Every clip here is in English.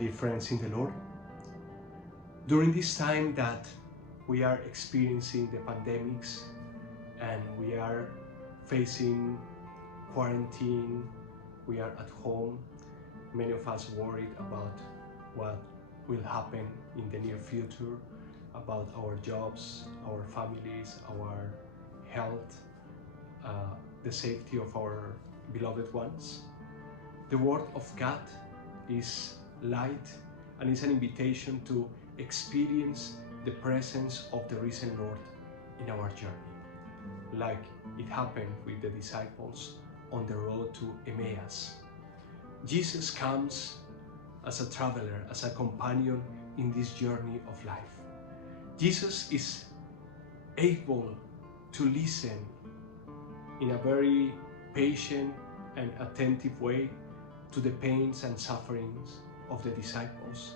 Dear friends in the Lord, during this time that we are experiencing the pandemics and we are facing quarantine, we are at home, many of us worried about what will happen in the near future, about our jobs, our families, our health, the safety of our beloved ones. The Word of God is light and is an invitation to experience the presence of the risen Lord in our journey, like it happened with the disciples on the road to Emmaus. Jesus comes as a traveler, as a companion in this journey of life. Jesus is able to listen in a very patient and attentive way to the pains and sufferings of the disciples.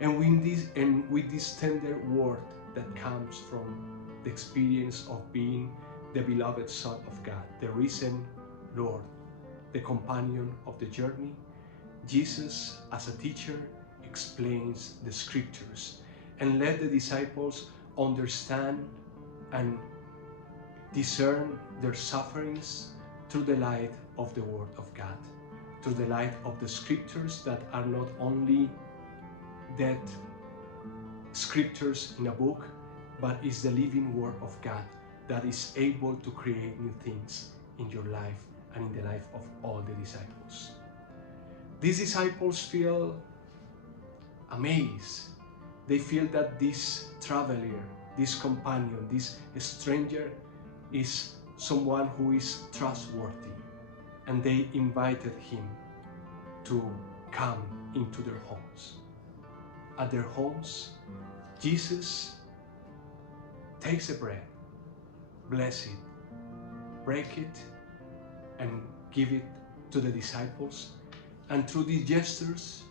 And with this tender word that comes from the experience of being the beloved Son of God, the risen Lord, the companion of the journey, Jesus, as a teacher, explains the scriptures and let the disciples understand and discern their sufferings through the light of the Word of God, through the light of the scriptures that are not only dead scriptures in a book, but is the living Word of God that is able to create new things in your life and in the life of all the disciples. These disciples feel amazed. They feel that this traveler, this companion, this stranger is someone who is trustworthy, and they invited him to come into their homes. At their homes, Jesus takes the bread, bless it, break it, and give it to the disciples. And through these gestures,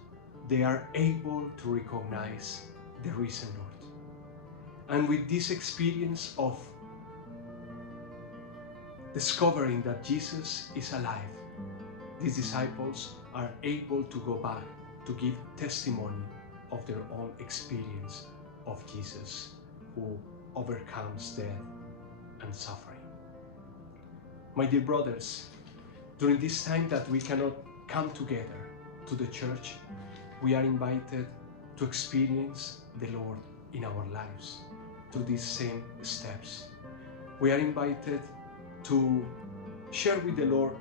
they are able to recognize the risen Lord. And with this experience of discovering that Jesus is alive, these disciples are able to go back to give testimony of their own experience of Jesus, who overcomes death and suffering. My dear brothers, during this time that we cannot come together to the church, we are invited to experience the Lord in our lives through these same steps. We are invited to share with the Lord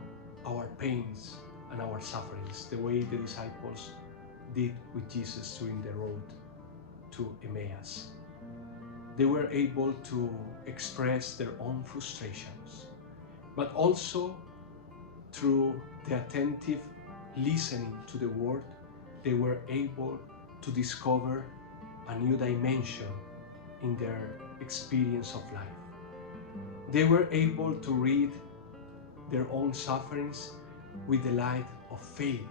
our pains and our sufferings, the way the disciples did with Jesus during the road to Emmaus. They were able to express their own frustrations, but also through the attentive listening to the word, they were able to discover a new dimension in their experience of life. They were able to read their own sufferings with the light of faith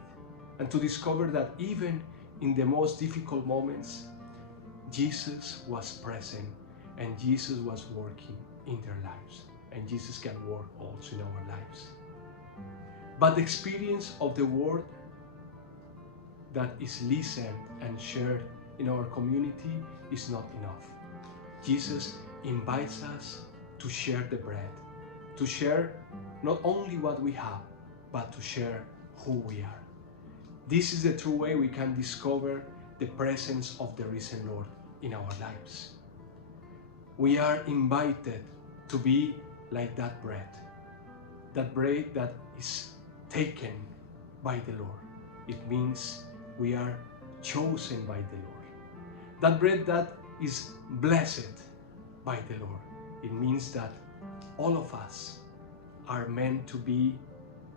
and to discover that even in the most difficult moments, Jesus was present and Jesus was working in their lives, and Jesus can work also in our lives. But the experience of the word that is listened and shared in our community is not enough. Jesus invites us to share the bread, to share not only what we have, but to share who we are. This is the true way we can discover the presence of the risen Lord in our lives. We are invited to be like that bread that is taken by the Lord. It means we are chosen by the Lord. That bread that is blessed by the Lord. It means that all of us are meant to be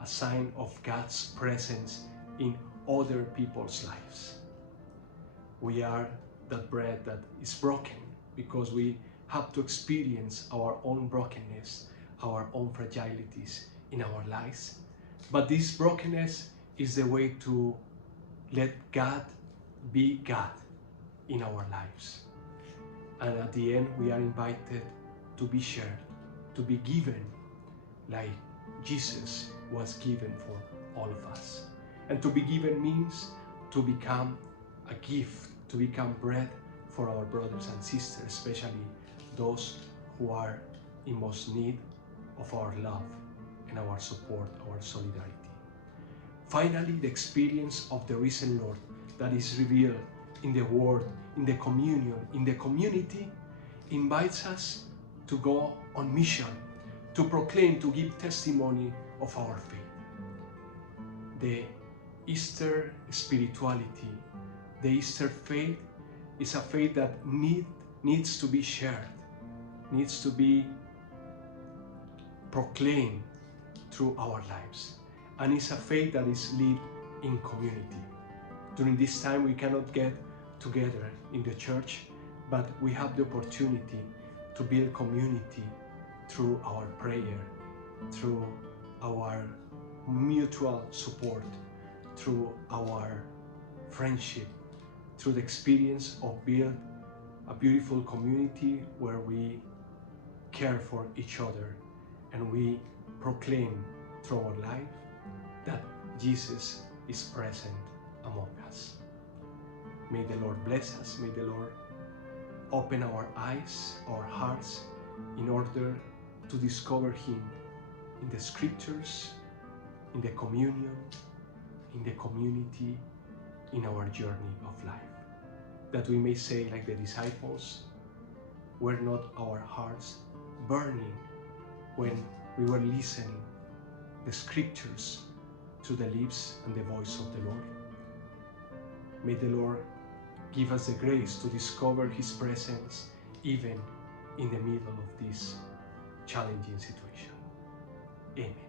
a sign of God's presence in other people's lives. We are that bread that is broken because we have to experience our own brokenness, our own fragilities in our lives. But this brokenness is the way to let God be God in our lives. And at the end, we are invited to be shared, to be given like Jesus was given for all of us. And to be given means to become a gift to become bread for our brothers and sisters, especially those who are in most need of our love and our support, our solidarity. Finally, the experience of the risen Lord that is revealed in the Word, in the communion, in the community, invites us to go on mission, to proclaim, to give testimony of our faith. The Easter spirituality, the Easter faith, is a faith that needs to be shared, needs to be proclaimed through our lives. And it's a faith that is lived in community. During this time we cannot get together in the church, but we have the opportunity to build community through our prayer, through our mutual support, through our friendship, through the experience of build a beautiful community where we care for each other and we proclaim through our life that Jesus is present among us. May the Lord bless us. May the Lord open our eyes, our hearts, in order to discover Him in the Scriptures, in the communion, in the community, in our journey of life. That we may say, like the disciples, were not our hearts burning when we were listening the Scriptures through the lips and the voice of the Lord? May the Lord give us the grace to discover His presence even in the middle of this challenging situation. Amen.